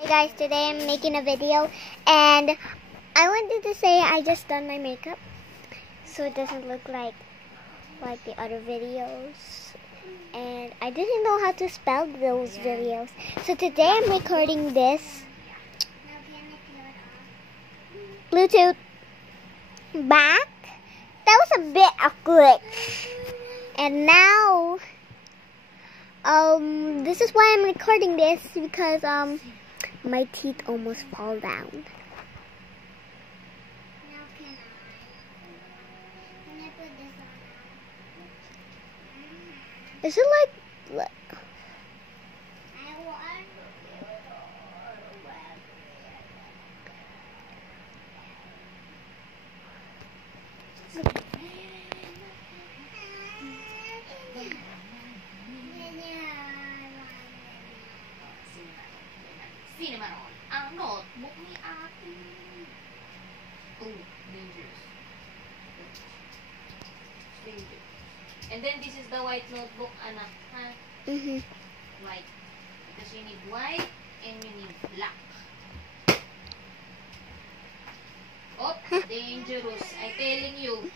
Hey guys, today I'm making a video and I wanted to say I just done my makeup so it doesn't look like the other videos, and I didn't know how to spell those videos, so today I'm recording this Bluetooth back. That was a bit of glitch, and now this is why I'm recording this, because my teeth almost fall down. Is it like... Sino man on? Ang notebook ni ate. Oh, dangerous. Dangerous. And then this is the white notebook, anak. Ha? White. Because you need white and you need black. Oh, dangerous. I'm telling you.